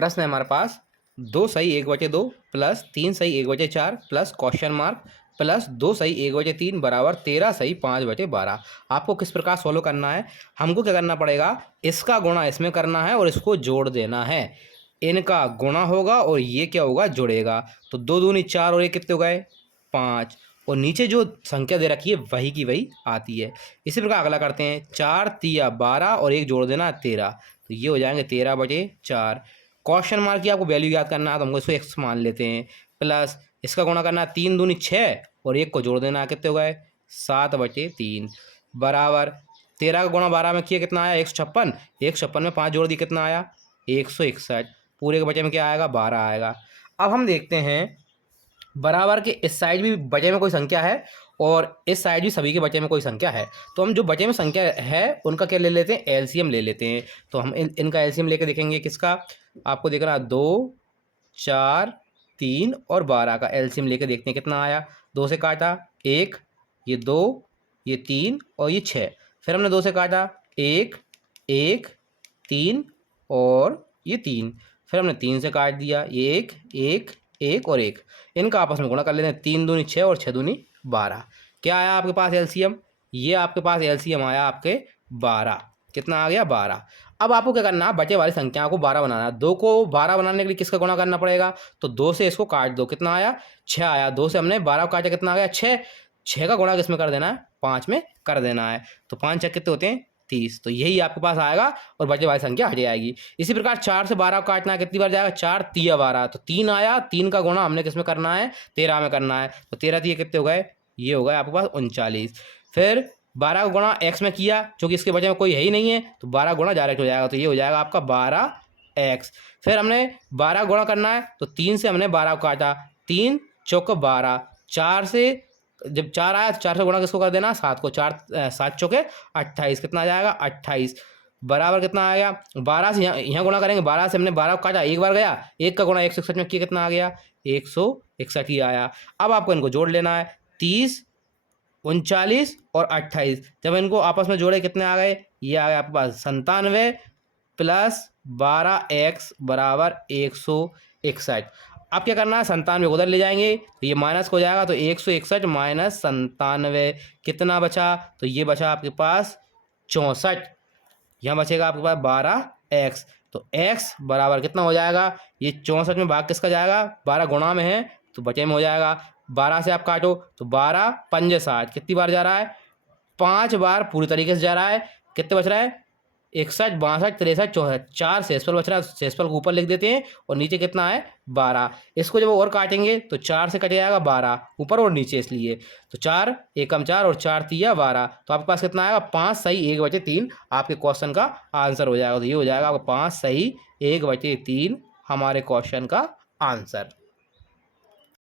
प्रश्न है हमारे पास 2 सही 1/2 प्लस 3 सही 1/4 प्लस क्वेश्चन मार्क प्लस 2 सही 1/3 बराबर 13 सही 5/12। आपको किस प्रकार सॉल्व करना है? हमको क्या करना पड़ेगा, इसका गुणा इसमें करना है और इसको जोड़ देना है। इनका गुणा होगा और ये क्या होगा, जुड़ेगा। तो 2 दूनी 4 और ये कितने हो गए 5, और नीचे जो संख्या दे रखी है वही की वही आती है। इसी प्रकार अगला करते हैं, 4 तिया 12 और एक जोड़ देना 13, तो ये हो जाएंगे 13/4। क्वेश्चन मार्क की आपको वैल्यू याद करना है तो हमको इसको x मान लेते हैं, प्लस इसका गुणा करना है 3 दूनी 6 और एक को जोड़ देना है, कितने हो गए 7/3 बराबर 13 का गुणा 12 में किया कितना आया 156, 156 में 5 जोड़ दी कितना आया 161, पूरे के बचे में क्या आएगा 12 आएगा। अब हम देखते हैं बराबर के इस साइड भी बचे में कोई संख्या है और इस साइड भी सभी के बचे में कोई संख्या है, तो हम जो बचे में संख्या है उनका क्या ले लेते हैं, एलसीएम ले लेते हैं। तो हम इनका एलसीएम लेके देखेंगे, किसका आपको देख रहा है 2 4 3 और 12 का एलसीएम लेके देखते हैं कितना आया। 2 से काटा 1, ये 2, ये 3 और ये 6, फिर हमने 2 से काटा 1 1 3 और ये 3, फिर हमने 3 से काट दिया, ये 1 1 1 और 1, इनका आपस में गुणा कर लेते हैं, 3 दूनी 6 और 6 दूनी 12। क्या आया आपके पास एलसीएम, ये आपके पास एलसीएम आया आपके 12, कितना आ गया 12। अब आपको क्या करना है, बचे वाली संख्या को 12 बनाना है। 2 को 12 बनाने के लिए किसका गुणा करना पड़ेगा, तो 2 से इसको काट दो, कितना आया 6 आया। 2 से हमने 12 को काटा, कितना आ गया 6, 6 का गुणा किसमें कर देना है 5 में कर देना है, तो 5 6 कितने होते हैं 30, तो यही आपके पास आएगा और बचे वाली संख्या हट जाएगी। इसी प्रकार 4 से 12 को काटना है, कितनी बार जाएगा 4 तिया 12, तो 3 आया, 3 का गुणा हमने किसमें करना है 13 में करना है, तो 13 तिया कितने हो गए, ये हो गए आपके पास 39। फिर 12 का गुणा x में किया, क्योंकि इसके बचे में कोई है ही नहीं है, तो 12 गुणा डायरेक्ट हो जाएगा, तो ये हो जाएगा आपका 12x। फिर हमने 12 गुणा करना है, तो 3 से हमने 12 को काटा, 3 चौक 12, 4 से जब 4 आया तो 4 से गुणा किसको कर देना 7 को, 4 7 चौके 28, कितना आ जाएगा 28 बराबर कितना आएगा 12 से यहाँ गुणा करेंगे, 12 से हमने 12 को काटा, एक बार गया, एक का गुणा 161 में किया, कितना आ गया 161 ही आया। अब आपको इनको जोड़ लेना है, 30 39 और 28, जब इनको आपस में जोड़े कितने आ गए, ये आ गया आपके पास 97 प्लस 12x बराबर 161। अब क्या करना है, 97 को उधर ले जाएंगे तो ये माइनस हो जाएगा, तो 161 माइनस 97 कितना बचा, तो ये बचा आपके पास 64, यहाँ बचेगा आपके पास 12x, तो x बराबर कितना हो जाएगा, ये 64 में भाग किसका जाएगा, 12 गुणा में है तो बचे में हो जाएगा। 12 से आप काटो तो 12 पंजे 60, कितनी बार जा रहा है 5 बार पूरी तरीके से जा रहा है, कितने बच रहा है 61 62 63 64, 4 शेषफल बच रहा है, शेषफल को ऊपर लिख देते हैं और नीचे कितना है 12। इसको जब और काटेंगे तो 4 से कट जाएगा 12 ऊपर और नीचे, इसलिए तो 4 एकम 4 और 4 तिया 12, तो आपके पास कितना आएगा 5 सही 1/3 आपके क्वेश्चन का आंसर हो जाएगा। तो ये हो जाएगा आपका 5 सही 1/3 हमारे क्वेश्चन का आंसर।